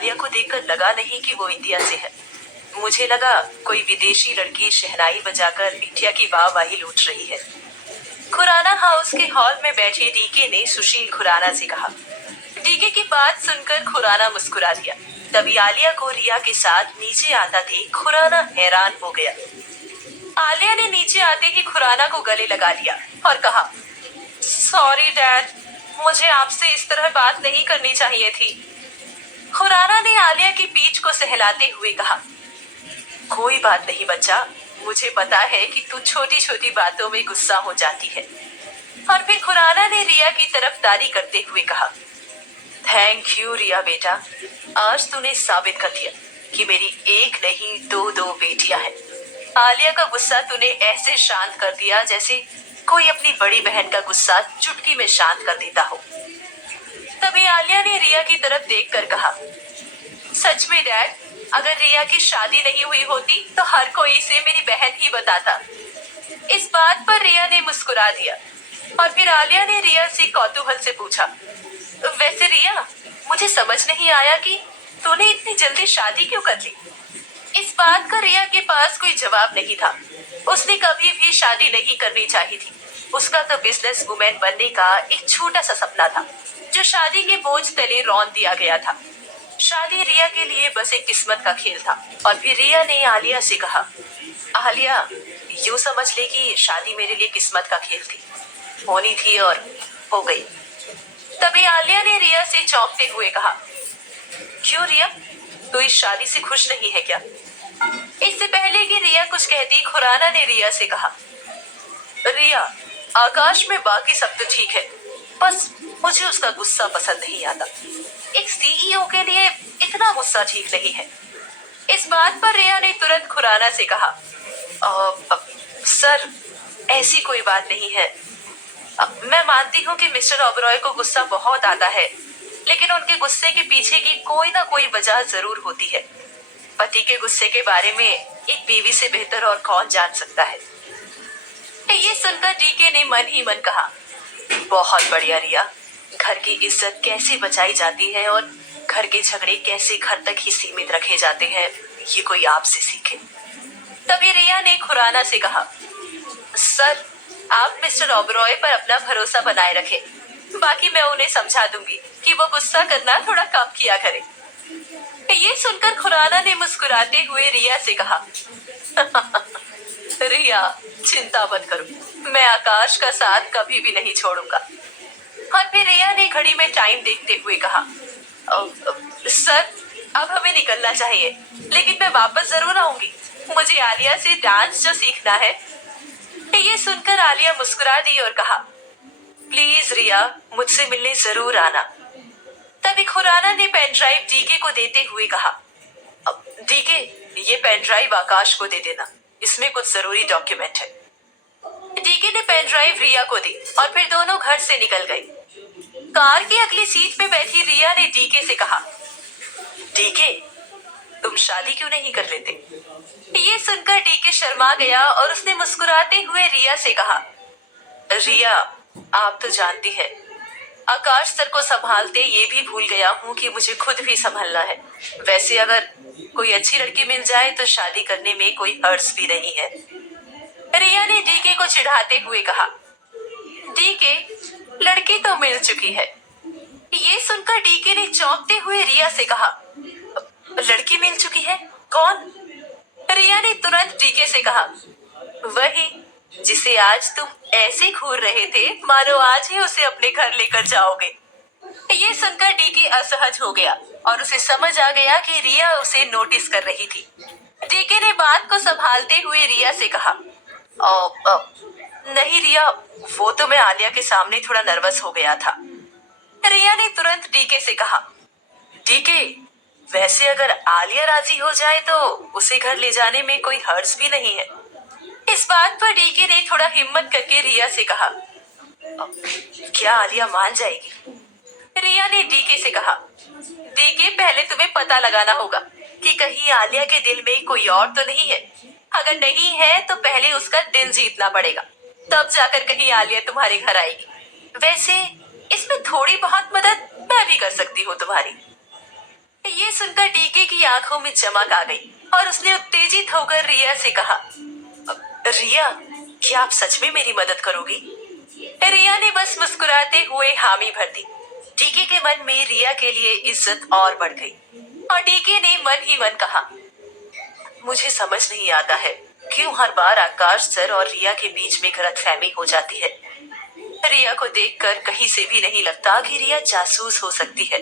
आलिया को देखकर लगा नहीं कि वो इंडिया से है। मुझे लगा कोई विदेशी लड़की शहनाई बजाकर इंडिया की वाहवाही लूट रही है। खुराना हाउस के हॉल में बैठे डीके ने सुशील खुराना से कहा। डीके की बात सुनकर खुराना मुस्कुरा दिया। तभी आलिया को रिया के साथ नीचे आता देख खुराना हैरान हो गया। आलिया ने नीचे आते ही खुराना को गले लगा लिया और कहा, सॉरी डैड, मुझे आपसे इस तरह बात नहीं करनी चाहिए थी। खुराना ने आलिया की पीठ को सहलाते हुए कहा, कोई बात नहीं बच्चा, मुझे पता है कि तू छोटी छोटी बातों में गुस्सा हो जाती है। और फिर खुराना ने रिया की तरफदारी करते हुए कहा, थैंक यू रिया बेटा, आज तूने साबित कर दिया कि मेरी एक नहीं दो बेटियां हैं। आलिया का गुस्सा तूने ऐसे शांत कर दिया जैसे कोई अपनी बड़ी बहन का गुस्सा चुटकी में शांत कर देता हो। तभी आलिया ने रिया की तरफ देखकर कहा, सच में डैड, अगर रिया की शादी नहीं हुई होती तो हर कोई इसे मेरी बहन ही बताता। इस बात पर रिया ने मुस्कुरा दिया और फिर आलिया ने रिया से कौतूहल से पूछा, वैसे रिया, मुझे समझ नहीं आया कि तूने इतनी जल्दी शादी क्यों कर ली। इस बात का रिया के पास कोई जवाब नहीं था। उसने कभी भी शादी नहीं करनी चाहिए थी। उसका तो बिजनेस वुमेन बनने का एक छोटा सा सपना था जो शादी के बोझ तले रौंद दिया गया था। शादी रिया के लिए बस एक किस्मत का खेल था। और फिर रिया ने आलिया से कहा, आलिया, यूं समझ ले कि शादी मेरे लिए किस्मत का खेल थी, होनी थी और हो गई। तभी आलिया ने रिया से चौंकते हुए कहा, क्यों रिया, तू इस शादी से खुश नहीं है क्या। इससे पहले कि रिया कुछ कहती, खुराना ने रिया से कहा, रिया, आकाश में बाकी सब तो ठीक है, बस मुझे उसका गुस्सा पसंद नहीं आता। एक सीईओ के लिए इतना गुस्सा ठीक नहीं है। इस बात पर रिया ने तुरंत खुराना से कहा, सर, ऐसी कोई बात नहीं है। मैं मानती हूँ कि मिस्टर ओबरॉय को गुस्सा बहुत आता है, लेकिन उनके गुस्से के पीछे की कोई ना कोई वजह जरूर होती है। पति के गुस्से के बारे में एक बीवी से बेहतर और कौन जान सकता है। ये सुनकर डीके ने मन ही मन कहा, बहुत बढ़िया रिया, घर की इज्जत कैसे बचाई जाती है और घर के झगड़े कैसे घर तक ही सीमित रखे जाते हैं, ये कोई आपसे सीखे। तभी रिया ने खुराना से कहा, सर, आप मिस्टर ओबरॉय पर अपना भरोसा बनाए रखें, बाकी मैं उन्हें समझा दूंगी कि वो गुस्सा करना थोड़ा कम किया करे। ये सुनकर खुराना ने मुस्कुराते हुए रिया से कहा, रिया, चिंता मत करो, मैं आकाश का साथ कभी भी नहीं छोड़ूंगा। और फिर रिया ने घड़ी में टाइम देखते हुए कहा, सर, अब हमें निकलना चाहिए, लेकिन मैं वापस जरूर आऊंगी। मुझे आलिया से डांस जो सीखना है। ये सुनकर आलिया मुस्कुरा दी और कहा, प्लीज रिया, मुझसे मिलने जरूर आना। तभी खुराना ने पेन ड्राइव डीके को देते हुए कहा, डीके, ये पेन ड्राइव आकाश को दे देना, इसमें कुछ जरूरी डॉक्यूमेंट है। डीके ने पेन ड्राइव रिया को दी और फिर दोनों घर से निकल गए। कार की अगली सीट पे बैठी रिया ने डीके से कहा, डीके, तुम शादी क्यों नहीं कर लेते। ये सुनकर डीके शर्मा गया और उसने मुस्कुराते हुए रिया से कहा, रिया, आप तो जानती है, आकाश सर को संभालते ये भी भूल गया हूँ कि मुझे खुद भी संभलना है। वैसे अगर कोई अच्छी लड़की मिल जाए तो शादी करने में कोई हर्ज भी नहीं है। रिया ने डीके को चिढ़ाते हुए कहा, डीके, लड़की तो मिल चुकी है। ये सुनकर डीके ने चौंकते हुए रिया से कहा, लड़की मिल चुकी है, कौन। रिया ने तुरंत डीके से कहा, वही जिसे आज तुम ऐसे घूर रहे थे मानो आज ही उसे अपने घर लेकर जाओगे। ये सुनकर डीके असहज हो गया और उसे समझ आ गया कि रिया उसे नोटिस कर रही थी। डीके ने बात को संभालते हुए रिया से कहा, नहीं रिया, वो तो मैं आलिया के सामने थोड़ा नर्वस हो गया था। रिया ने तुरंत डीके से कहा, डीके, वैसे अगर आलिया राजी हो जाए तो उसे घर ले जाने में कोई हर्ज भी नहीं है। इस बात पर डीके ने थोड़ा हिम्मत करके रिया से कहा, क्या आलिया मान जाएगी। रिया ने डीके से कहा, डीके, पहले तुम्हें पता लगाना होगा कि कहीं आलिया के दिल में कोई और तो नहीं है। अगर नहीं है तो पहले उसका दिल जीतना पड़ेगा, तब जाकर कहीं आलिया तुम्हारे घर आएगी। वैसे इसमें थोड़ी बहुत मदद मैं भी कर सकती हूँ तुम्हारी। ये सुनकर डीके की आंखों में चमक आ गई और उसने उत्तेजित होकर रिया से कहा, रिया, क्या आप सच में मेरी मदद करोगी? रिया ने बस मुस्कुराते हुए हामी भर दी। डीके के मन में रिया के लिए इज्जत और बढ़ गई और डीके ने मन ही मन कहा, मुझे समझ नहीं आता है क्यों हर बार आकाश सर और रिया के बीच में गलतफहमी हो जाती है। रिया को देखकर कहीं से भी नहीं लगता कि रिया जासूस हो सकती है।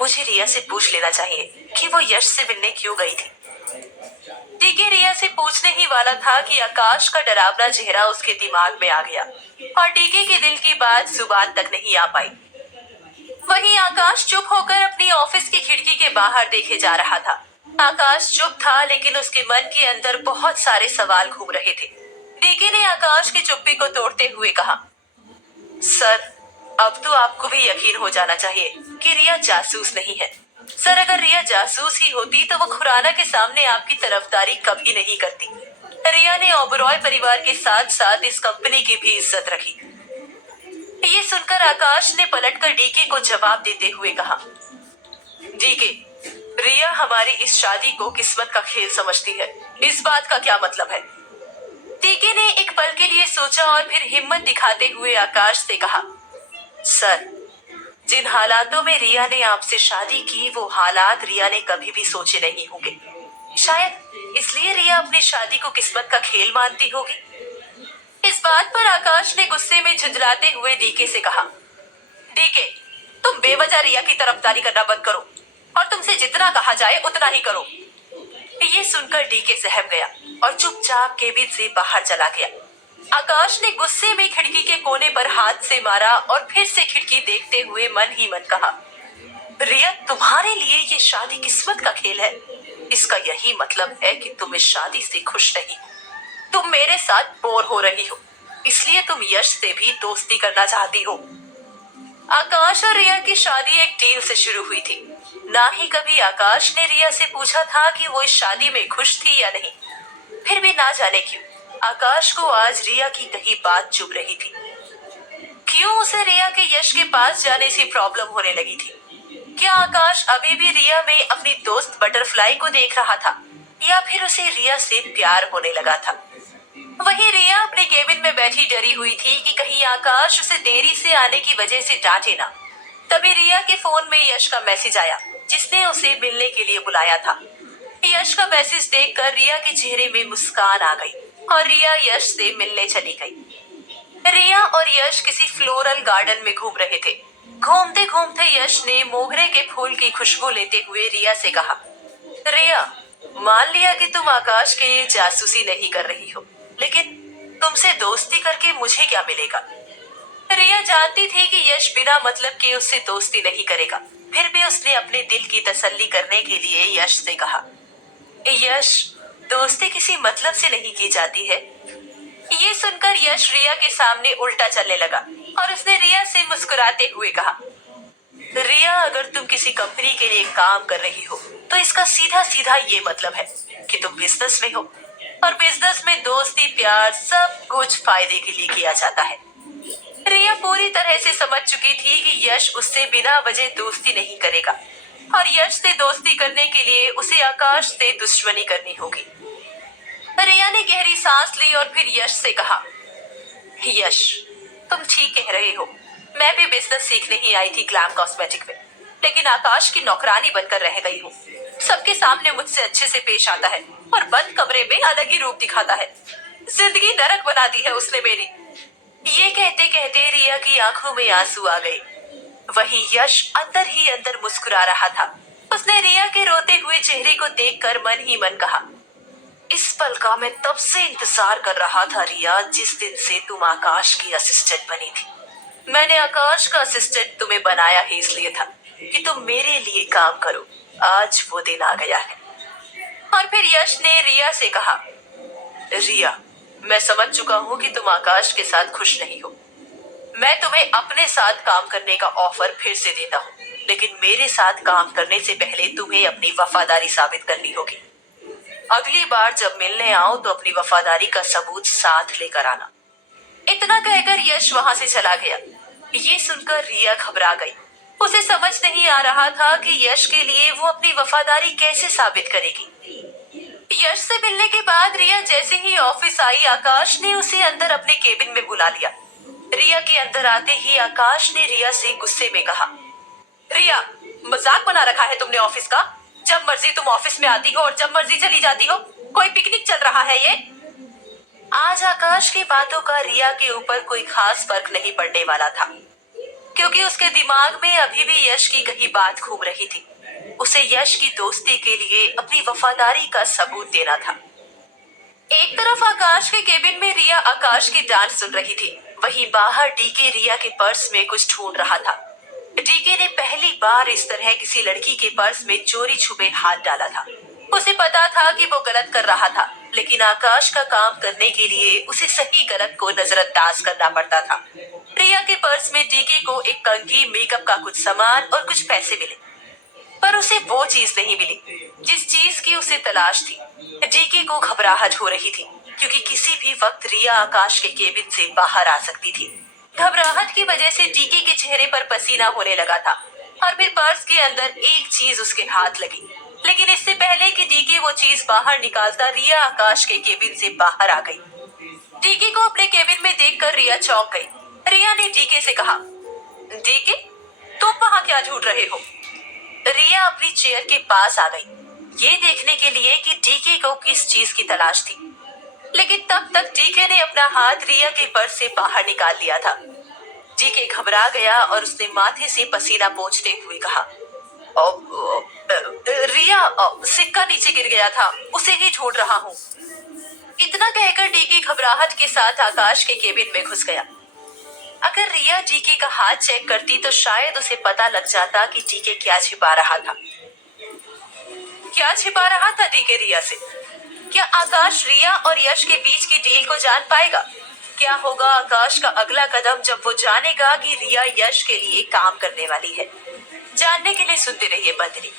मुझे रिया से पूछ लेना चाहिए कि वो यश से मिलने क्यों गई थी। डीके रिया से पूछने ही वाला था कि आकाश का डरावना चेहरा उसके दिमाग में आ गया और डीके के दिल की बात जुबान तक नहीं आ पाई। वहीं आकाश चुप होकर अपनी ऑफिस की खिड़की के बाहर देखे जा रहा था। आकाश चुप था लेकिन उसके मन के अंदर बहुत सारे सवाल घूम रहे थे। डीके ने आकाश की चुप्पी को तोड़ते हुए कहा, सर, अब तो आपको भी यकीन हो जाना चाहिए कि रिया जासूस नहीं है। सर, अगर रिया जासूस ही होती तो वो खुराना के सामने आपकी तरफदारी कभी नहीं करती। रिया ने ओबरॉय परिवार के साथ साथ इस कंपनी की भी इज्जत रखी। ये सुनकर आकाश ने पलटकर डीके को जवाब देते हुए कहा, डीके, रिया हमारी इस शादी को किस्मत का खेल समझती है। इस बात का क्या मतलब है? डीके ने एक पल के लिए सोचा और फिर हिम्मत दिखाते हुए आकाश से कहा, सर, जिन हालातों में रिया ने आपसे शादी की वो हालात रिया ने कभी भी सोचे नहीं होंगे। शायद इसलिए रिया अपनी शादी को किस्मत का खेल मानती होगी। इस बात पर आकाश ने गुस्से में झुंझलाते हुए डीके से कहा, डीके, तुम बेवजह रिया की तरफदारी करना बंद करो और तुमसे जितना कहा जाए उतना ही करो। ये सुनकर डीके सहम गया और चुपचाप केबिन से बाहर चला गया। आकाश ने गुस्से में खिड़की के कोने पर हाथ से मारा और फिर से खिड़की देखते हुए मन ही मन कहा, रिया, तुम्हारे लिए ये शादी किस्मत का खेल है। इसका यही मतलब है कि तुम इस शादी से खुश नहीं। तुम मेरे साथ बोर हो रही हो, इसलिए तुम यश से भी दोस्ती करना चाहती हो। आकाश और रिया की शादी एक डील से शुरू हुई थी। ना ही कभी आकाश ने रिया से पूछा था कि वो इस शादी में खुश थी या नहीं। फिर भी ना जाने क्यों आकाश को आज रिया की कही बात चुभ रही थी। क्यों उसे रिया के यश के पास जाने से प्रॉब्लम होने लगी थी? क्या आकाश अभी भी रिया में अपनी दोस्त बटरफ्लाई को देख रहा था या फिर उसे रिया से प्यार होने लगा था? वहीं रिया अपने केबिन में बैठी डरी हुई थी कि कहीं आकाश उसे देरी से आने की वजह से डांटे ना। तभी रिया के फोन में यश का मैसेज आया जिसने उसे मिलने के लिए बुलाया था। यश का मैसेज देखकर रिया के चेहरे में मुस्कान आ गई और रिया यश से मिलने चली गई। रिया और यश किसी फ्लोरल गार्डन में घूम रहे थे। घूमते घूमते यश ने मोगरे के फूल की खुशबू लेते हुए रिया से कहा, रिया, मान लिया कि तुम आकाश के लिए जासूसी नहीं कर रही हो, लेकिन तुमसे दोस्ती करके मुझे क्या मिलेगा? रिया जानती थी कि यश बिना मतलब के उससे दोस्ती नहीं करेगा। फिर भी उसने अपने दिल की तसल्ली करने के लिए यश से कहा, यश, दोस्ती किसी मतलब से नहीं की जाती है। ये सुनकर यश रिया के सामने उल्टा चलने लगा और उसने रिया से मुस्कुराते हुए कहा, रिया, अगर तुम किसी कंपनी के लिए काम कर रही हो तो इसका सीधा सीधा ये मतलब है कि तुम बिजनेस में हो और बिजनेस में दोस्ती प्यार सब कुछ फायदे के लिए किया जाता है। रिया पूरी तरह से समझ चुकी थी कि यश उससे बिना वजह दोस्ती नहीं करेगा और यश से दोस्ती करने के लिए उसे आकाश से दुश्मनी करनी होगी। रिया ने गहरी सांस ली और फिर यश से कहा, यश, तुम ठीक कह रहे हो। मैं भी बिजनेस सीखने ही आई थी ग्लैम कॉस्मेटिक में, लेकिन आकाश की नौकरानी बनकर रह गई हूँ। सबके सामने मुझसे अच्छे से पेश आता है और बंद कमरे में अलग ही रूप दिखाता है। जिंदगी नरक बना दी है उसने मेरी। ये कहते कहते रिया की आंखों में आंसू आ गए। वहीं यश अंदर ही अंदर मुस्कुरा रहा था। उसने रिया के रोते हुए चेहरे को देखकर मन ही मन कहा, इस पल का मैं तब से इंतजार कर रहा था रिया, जिस दिन से तुम आकाश की असिस्टेंट बनी थी। मैंने आकाश का असिस्टेंट तुम्हें बनाया ही इसलिए था कि तुम मेरे लिए काम करो। आज वो दिन आ गया है। और फिर यश ने रिया से कहा, रिया, मैं समझ चुका हूँ कि तुम आकाश के साथ खुश नहीं हो। मैं तुम्हें अपने साथ काम करने का ऑफर फिर से देता हूँ, लेकिन मेरे साथ काम करने से पहले तुम्हें अपनी वफादारी साबित करनी होगी। अगली बार जब मिलने आओ तो अपनी वफादारी का सबूत साथ लेकर आना। इतना कहकर यश वहां से चला गया। ये सुनकर रिया घबरा गई। उसे समझ नहीं आ रहा था कि यश के लिए वो अपनी वफादारी कैसे साबित करेगी। यश से मिलने के बाद रिया जैसे ही ऑफिस आई, आकाश ने उसे अंदर अपने केबिन में बुला लिया। रिया के अंदर आते ही आकाश ने रिया से गुस्से में कहा, रिया, मजाक बना रखा है तुमने ऑफिस का? जब मर्जी तुम ऑफिस में आती हो और जब मर्जी चली जाती हो। कोई पिकनिक चल रहा है ये? आज आकाश की बातों का रिया के ऊपर कोई खास फर्क नहीं पड़ने वाला था, क्योंकि उसके दिमाग में अभी भी यश की कही बात घूम रही थी। उसे यश की दोस्ती के लिए अपनी वफादारी का सबूत देना था। एक तरफ आकाश के केबिन में रिया आकाश की डांट सुन रही थी, वहीं बाहर डीके रिया के पर्स में कुछ ढूंढ रहा था। डीके ने पहली बार इस तरह किसी लड़की के पर्स में चोरी छुपे हाथ डाला था। उसे पता था कि वो गलत कर रहा था, लेकिन आकाश का काम करने के लिए उसे सही गलत को नजरअंदाज करना पड़ता था। रिया के पर्स में डीके को एक कंघी, मेकअप का कुछ सामान और कुछ पैसे मिले, पर उसे वो चीज नहीं मिली जिस चीज की उसे तलाश थी। डीके को घबराहट हो रही थी, क्योंकि किसी भी वक्त रिया आकाश के केबिन से बाहर आ सकती थी। घबराहट की वजह से डीके के चेहरे पर पसीना होने लगा था, और फिर पर्स के अंदर एक चीज उसके हाथ लगी। लेकिन इससे पहले कि डीके वो चीज बाहर निकालता, रिया आकाश के केबिन से बाहर आ गई। डीके को अपने केबिन में देखकर रिया चौंक गई। रिया ने डीके से कहा, डीके, तुम वहाँ क्या ढूंढ रहे हो? रिया अपनी चेयर के पास आ गई, ये देखने के लिए कि डीके को किस चीज की तलाश थी। लेकिन तब तक डीके ने अपना हाथ रिया के पर्स से बाहर निकाल लिया था। डीके घबरा गया और उसने माथे से पसीना पोंछते हुए कहा, रिया, सिक्का नीचे गिर गया था, उसे ही ढूंढ रहा हूँ। इतना कहकर डीके घबराहट के साथ आकाश के केबिन में घुस गया। अगर रिया डीके का हाथ चेक करती तो शायद उसे पता लग जाता कि डीके क्या छिपा रहा था। क्या छिपा रहा था डीके रिया से? क्या आकाश रिया और यश के बीच की डील को जान पाएगा? क्या होगा आकाश का अगला कदम जब वो जानेगा कि रिया यश के लिए काम करने वाली है? जानने के लिए सुनते रहिए बंदरी।